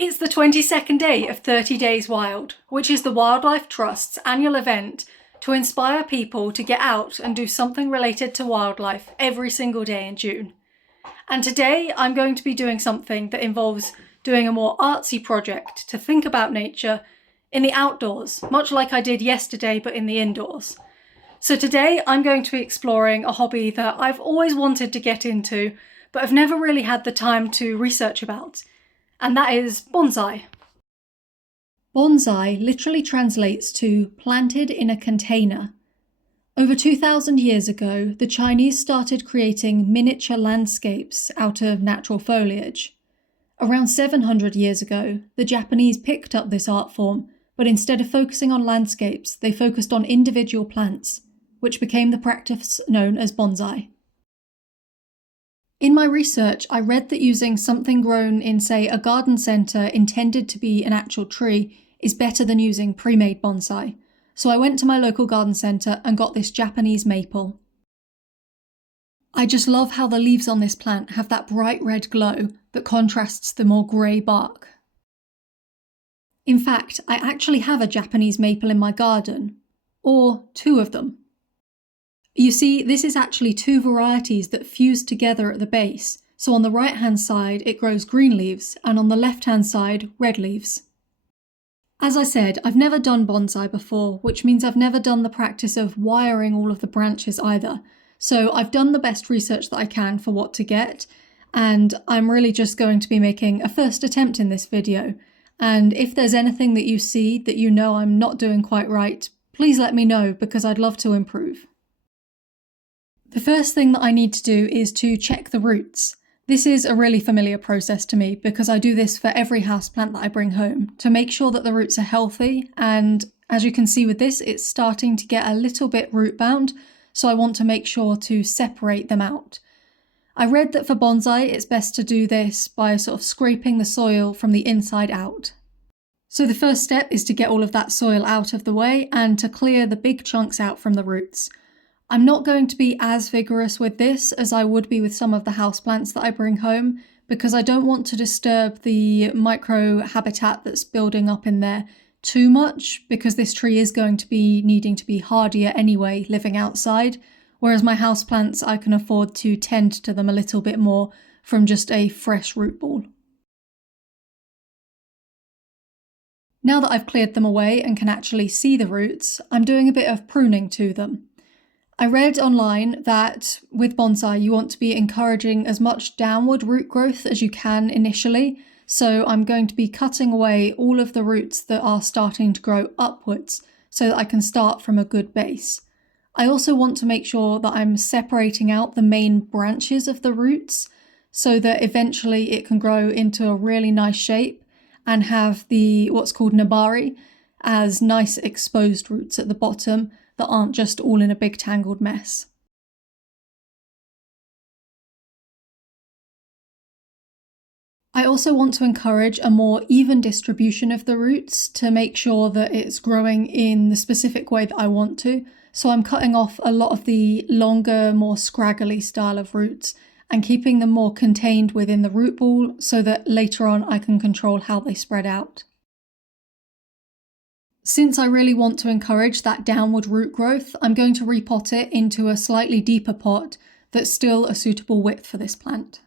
It's the 22nd day of 30 Days Wild, which is the Wildlife Trust's annual event to inspire people to get out and do something related to wildlife every single day in June. And today I'm going to be doing something that involves doing a more artsy project to think about nature in the outdoors, much like I did yesterday but in the indoors. So today I'm going to be exploring a hobby that I've always wanted to get into but have never really had the time to research about, and that is bonsai. Bonsai literally translates to planted in a container. Over 2,000 years ago, the Chinese started creating miniature landscapes out of natural foliage. Around 700 years ago, the Japanese picked up this art form, but instead of focusing on landscapes, they focused on individual plants, which became the practice known as bonsai. In my research, I read that using something grown in, say, a garden centre intended to be an actual tree is better than using pre-made bonsai. So I went to my local garden centre and got this Japanese maple. I just love how the leaves on this plant have that bright red glow that contrasts the more grey bark. In fact, I actually have a Japanese maple in my garden, or two of them. You see, this is actually two varieties that fuse together at the base, so on the right-hand side it grows green leaves, and on the left-hand side red leaves. As I said, I've never done bonsai before, which means I've never done the practice of wiring all of the branches either, so I've done the best research that I can for what to get, and I'm really just going to be making a first attempt in this video, and if there's anything that you see that you know I'm not doing quite right, please let me know because I'd love to improve. The first thing that I need to do is to check the roots. This is a really familiar process to me because I do this for every houseplant that I bring home to make sure that the roots are healthy, and as you can see with this, it's starting to get a little bit root bound, so I want to make sure to separate them out. I read that for bonsai it's best to do this by sort of scraping the soil from the inside out. So the first step is to get all of that soil out of the way and to clear the big chunks out from the roots. I'm not going to be as vigorous with this as I would be with some of the houseplants that I bring home because I don't want to disturb the micro habitat that's building up in there too much because this tree is going to be needing to be hardier anyway living outside, whereas my houseplants I can afford to tend to them a little bit more from just a fresh root ball. Now that I've cleared them away and can actually see the roots, I'm doing a bit of pruning to them. I read online that with bonsai you want to be encouraging as much downward root growth as you can initially, so I'm going to be cutting away all of the roots that are starting to grow upwards so that I can start from a good base. I also want to make sure that I'm separating out the main branches of the roots so that eventually it can grow into a really nice shape and have the what's called nebari as nice exposed roots at the bottom that aren't just all in a big tangled mess. I also want to encourage a more even distribution of the roots to make sure that it's growing in the specific way that I want to, so I'm cutting off a lot of the longer, more scraggly style of roots and keeping them more contained within the root ball so that later on I can control how they spread out. Since I really want to encourage that downward root growth, I'm going to repot it into a slightly deeper pot that's still a suitable width for this plant.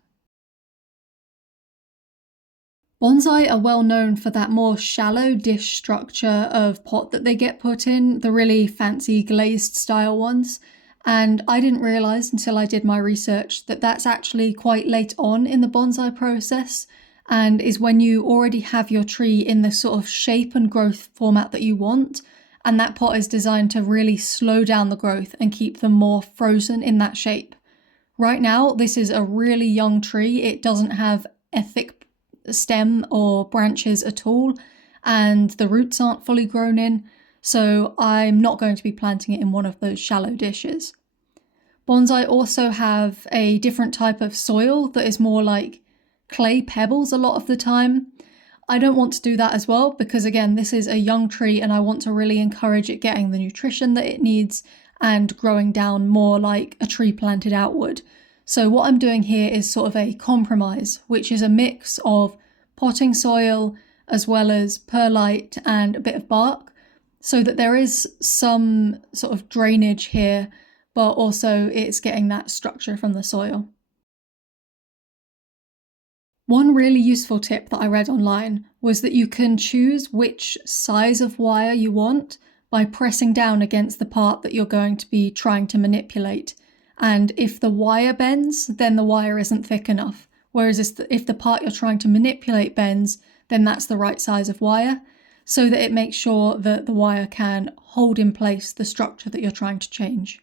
Bonsai are well known for that more shallow dish structure of pot that they get put in, the really fancy glazed style ones, and I didn't realise until I did my research that that's actually quite late on in the bonsai process, and is when you already have your tree in the sort of shape and growth format that you want, and that pot is designed to really slow down the growth and keep them more frozen in that shape. Right now, this is a really young tree. It doesn't have a thick stem or branches at all, and the roots aren't fully grown in, so I'm not going to be planting it in one of those shallow dishes. Bonsai also have a different type of soil that is more like clay pebbles a lot of the time. I don't want to do that as well because again this is a young tree and I want to really encourage it getting the nutrition that it needs and growing down more like a tree planted outward. So what I'm doing here is sort of a compromise, which is a mix of potting soil, as well as perlite and a bit of bark, so that there is some sort of drainage here, but also it's getting that structure from the soil. One really useful tip that I read online was that you can choose which size of wire you want by pressing down against the part that you're going to be trying to manipulate. And if the wire bends, then the wire isn't thick enough. Whereas if the part you're trying to manipulate bends, then that's the right size of wire, so that it makes sure that the wire can hold in place the structure that you're trying to change.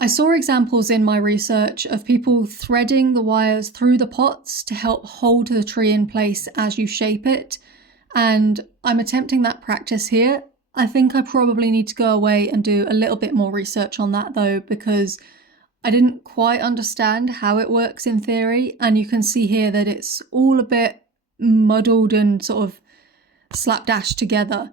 I saw examples in my research of people threading the wires through the pots to help hold the tree in place as you shape it, and I'm attempting that practice here. I think I probably need to go away and do a little bit more research on that though, because I didn't quite understand how it works in theory, and you can see here that it's all a bit muddled and sort of slapdash together.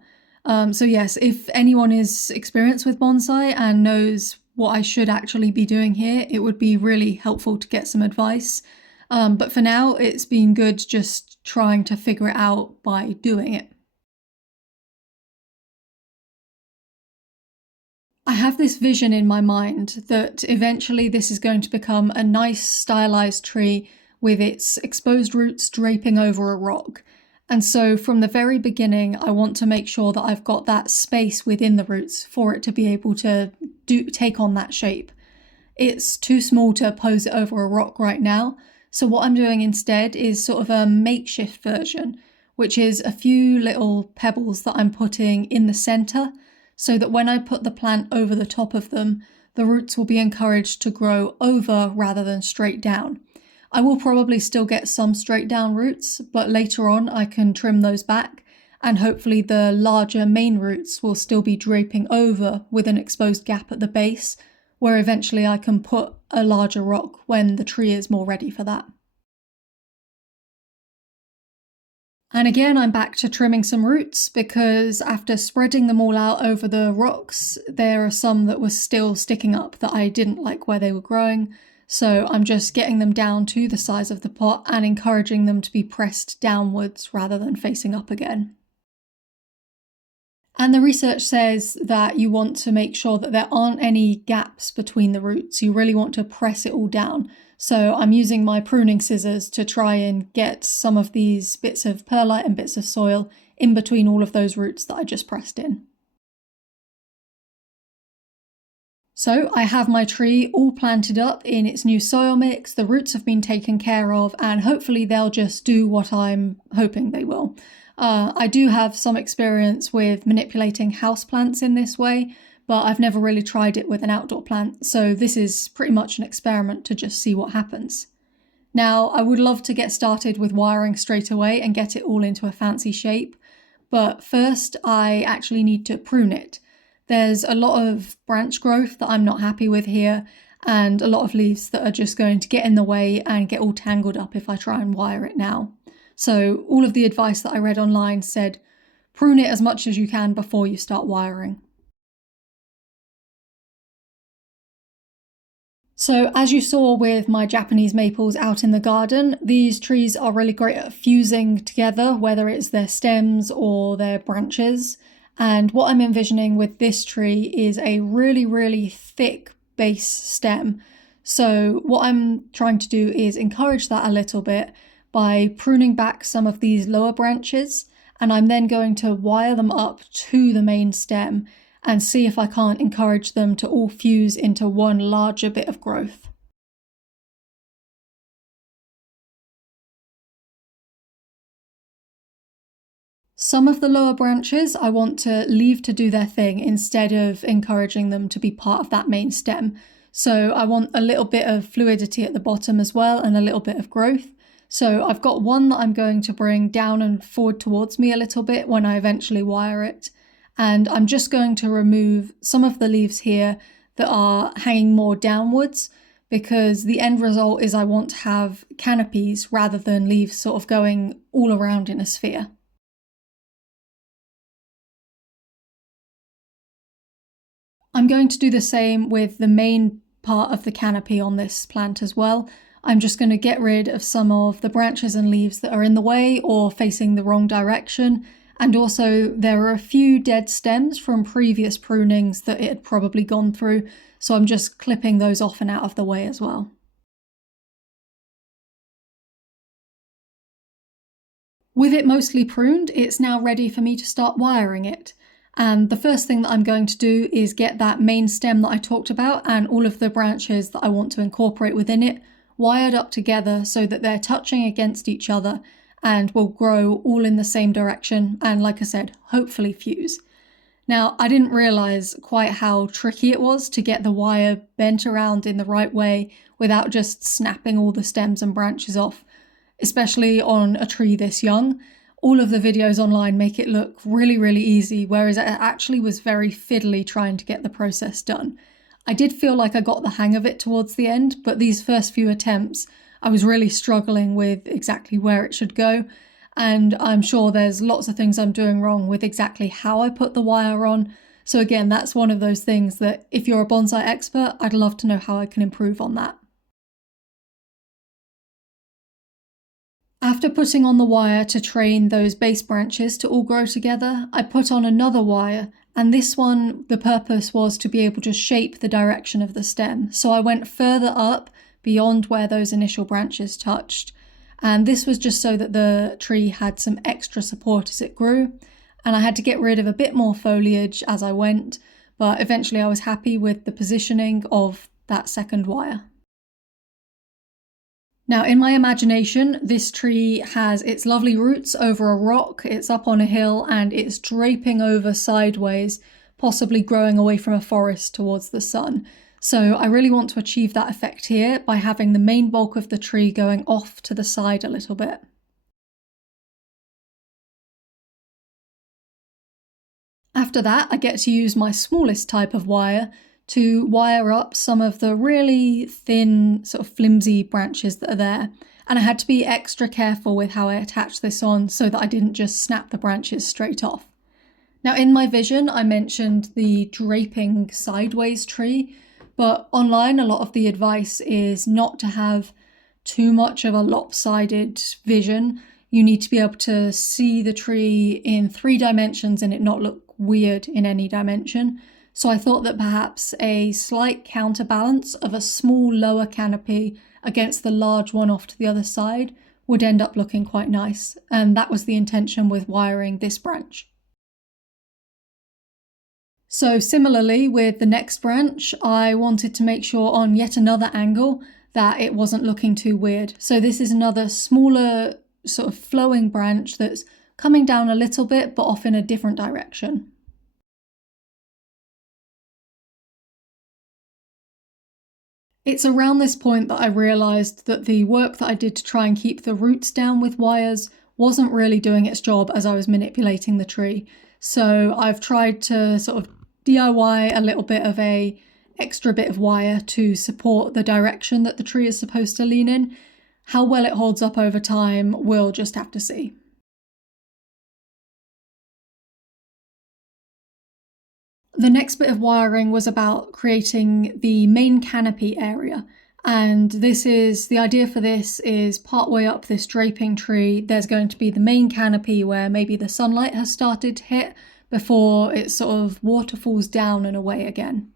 So yes, if anyone is experienced with bonsai and knows what I should actually be doing here, it would be really helpful to get some advice. But for now, it's been good just trying to figure it out by doing it. I have this vision in my mind that eventually this is going to become a nice stylized tree with its exposed roots draping over a rock. And so from the very beginning, I want to make sure that I've got that space within the roots for it to be able to take on that shape. It's too small to pose it over a rock right now, so what I'm doing instead is sort of a makeshift version, which is a few little pebbles that I'm putting in the center, so that when I put the plant over the top of them, the roots will be encouraged to grow over rather than straight down. I will probably still get some straight down roots, but later on I can trim those back, and hopefully the larger main roots will still be draping over with an exposed gap at the base, where eventually I can put a larger rock when the tree is more ready for that. And again, I'm back to trimming some roots, because after spreading them all out over the rocks, there are some that were still sticking up that I didn't like where they were growing. So I'm just getting them down to the size of the pot and encouraging them to be pressed downwards rather than facing up again. And the research says that you want to make sure that there aren't any gaps between the roots. You really want to press it all down. So I'm using my pruning scissors to try and get some of these bits of perlite and bits of soil in between all of those roots that I just pressed in. So I have my tree all planted up in its new soil mix, the roots have been taken care of, and hopefully they'll just do what I'm hoping they will. I do have some experience with manipulating houseplants in this way, but I've never really tried it with an outdoor plant, so this is pretty much an experiment to just see what happens. Now, I would love to get started with wiring straight away and get it all into a fancy shape, but first I actually need to prune it. There's a lot of branch growth that I'm not happy with here, and a lot of leaves that are just going to get in the way and get all tangled up if I try and wire it now. So all of the advice that I read online said, prune it as much as you can before you start wiring. So as you saw with my Japanese maples out in the garden, these trees are really great at fusing together, whether it's their stems or their branches. And what I'm envisioning with this tree is a really, really thick base stem. So what I'm trying to do is encourage that a little bit by pruning back some of these lower branches, and I'm then going to wire them up to the main stem and see if I can't encourage them to all fuse into one larger bit of growth. Some of the lower branches I want to leave to do their thing instead of encouraging them to be part of that main stem. So I want a little bit of fluidity at the bottom as well and a little bit of growth. So I've got one that I'm going to bring down and forward towards me a little bit when I eventually wire it. And I'm just going to remove some of the leaves here that are hanging more downwards, because the end result is I want to have canopies rather than leaves sort of going all around in a sphere. I'm going to do the same with the main part of the canopy on this plant as well. I'm just going to get rid of some of the branches and leaves that are in the way or facing the wrong direction. And also there are a few dead stems from previous prunings that it had probably gone through, so I'm just clipping those off and out of the way as well. With it mostly pruned, it's now ready for me to start wiring it. And the first thing that I'm going to do is get that main stem that I talked about and all of the branches that I want to incorporate within it wired up together so that they're touching against each other and will grow all in the same direction and, like I said, hopefully fuse. Now, I didn't realise quite how tricky it was to get the wire bent around in the right way without just snapping all the stems and branches off, especially on a tree this young. All of the videos online make it look really, really easy, whereas it actually was very fiddly trying to get the process done. I did feel like I got the hang of it towards the end, but these first few attempts, I was really struggling with exactly where it should go. And I'm sure there's lots of things I'm doing wrong with exactly how I put the wire on. So again, that's one of those things that if you're a bonsai expert, I'd love to know how I can improve on that. After putting on the wire to train those base branches to all grow together, I put on another wire, and this one, the purpose was to be able to shape the direction of the stem. So I went further up beyond where those initial branches touched. And this was just so that the tree had some extra support as it grew. And I had to get rid of a bit more foliage as I went, but eventually I was happy with the positioning of that second wire. Now, in my imagination, this tree has its lovely roots over a rock, it's up on a hill, and it's draping over sideways, possibly growing away from a forest towards the sun. So I really want to achieve that effect here by having the main bulk of the tree going off to the side a little bit. After that, I get to use my smallest type of wire to wire up some of the really thin, sort of flimsy branches that are there. And I had to be extra careful with how I attached this on so that I didn't just snap the branches straight off. Now, in my vision, I mentioned the draping sideways tree, but online a lot of the advice is not to have too much of a lopsided vision. You need to be able to see the tree in 3 dimensions and it not look weird in any dimension. So I thought that perhaps a slight counterbalance of a small lower canopy against the large one off to the other side would end up looking quite nice. And that was the intention with wiring this branch. So similarly with the next branch, I wanted to make sure on yet another angle that it wasn't looking too weird. So this is another smaller sort of flowing branch that's coming down a little bit but off in a different direction. It's around this point that I realised that the work that I did to try and keep the roots down with wires wasn't really doing its job as I was manipulating the tree. So I've tried to sort of DIY a little bit of a extra bit of wire to support the direction that the tree is supposed to lean in. How well it holds up over time, we'll just have to see. The next bit of wiring was about creating the main canopy area. And the idea for this is partway up this draping tree, there's going to be the main canopy where maybe the sunlight has started to hit before it sort of waterfalls down and away again.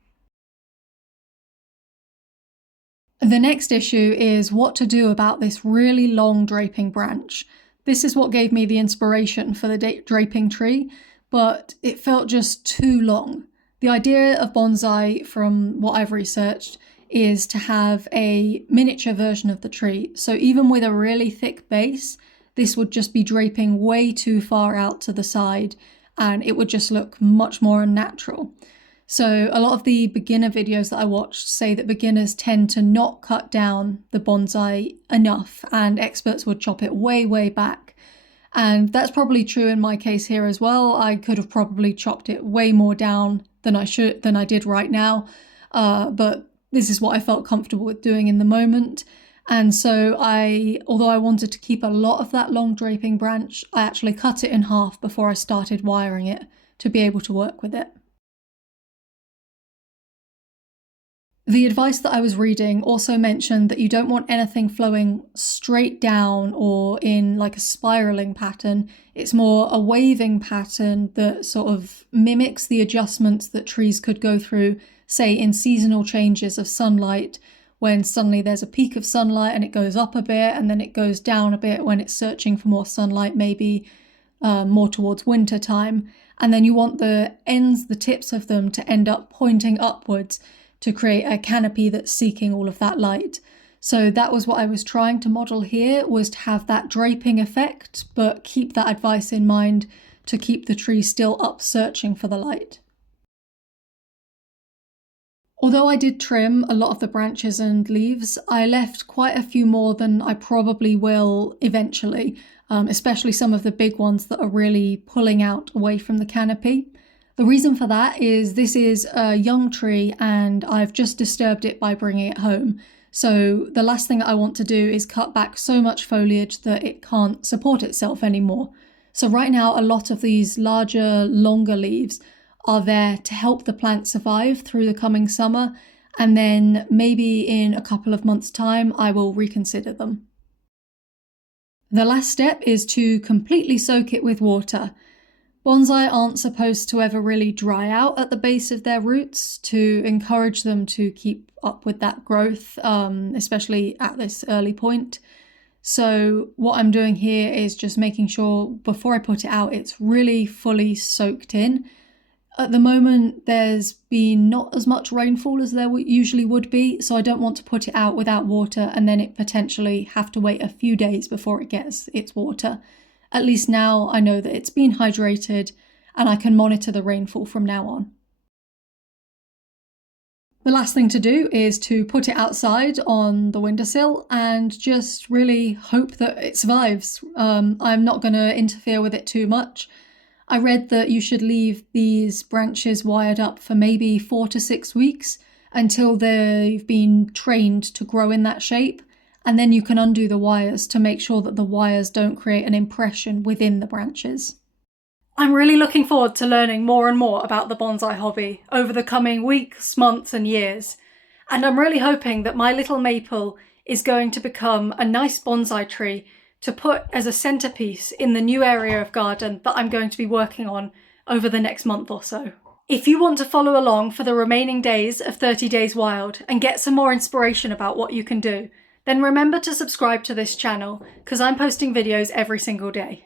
The next issue is what to do about this really long draping branch. This is what gave me the inspiration for the draping tree, but it felt just too long. The idea of bonsai, from what I've researched, is to have a miniature version of the tree. So even with a really thick base, this would just be draping way too far out to the side and it would just look much more unnatural. So a lot of the beginner videos that I watched say that beginners tend to not cut down the bonsai enough and experts would chop it way, way back. And that's probably true in my case here as well. I could have probably chopped it way more down than I did right now, but this is what I felt comfortable with doing in the moment. And so although I wanted to keep a lot of that long draping branch, I actually cut it in half before I started wiring it to be able to work with it. The advice that I was reading also mentioned that you don't want anything flowing straight down or in like a spiraling pattern. It's more a waving pattern that sort of mimics the adjustments that trees could go through, say in seasonal changes of sunlight, when suddenly there's a peak of sunlight and it goes up a bit and then it goes down a bit when it's searching for more sunlight, maybe more towards winter time. And then you want the ends, the tips of them to end up pointing upwards to create a canopy that's seeking all of that light. So that was what I was trying to model here, was to have that draping effect, but keep that advice in mind to keep the tree still up searching for the light. Although I did trim a lot of the branches and leaves, I left quite a few more than I probably will eventually, especially some of the big ones that are really pulling out away from the canopy. The reason for that is this is a young tree and I've just disturbed it by bringing it home. So the last thing I want to do is cut back so much foliage that it can't support itself anymore. So right now, a lot of these larger, longer leaves are there to help the plant survive through the coming summer. And then maybe in a couple of months' time, I will reconsider them. The last step is to completely soak it with water. Bonsai aren't supposed to ever really dry out at the base of their roots to encourage them to keep up with that growth, especially at this early point. So what I'm doing here is just making sure before I put it out, it's really fully soaked in. At the moment, there's been not as much rainfall as there usually would be, so I don't want to put it out without water and then it potentially have to wait a few days before it gets its water. At least now I know that it's been hydrated and I can monitor the rainfall from now on. The last thing to do is to put it outside on the windowsill and just really hope that it survives. I'm not going to interfere with it too much. I read that you should leave these branches wired up for maybe 4 to 6 weeks until they've been trained to grow in that shape. And then you can undo the wires to make sure that the wires don't create an impression within the branches. I'm really looking forward to learning more and more about the bonsai hobby over the coming weeks, months and years. And I'm really hoping that my little maple is going to become a nice bonsai tree to put as a centerpiece in the new area of garden that I'm going to be working on over the next month or so. If you want to follow along for the remaining days of 30 Days Wild and get some more inspiration about what you can do, then remember to subscribe to this channel because I'm posting videos every single day.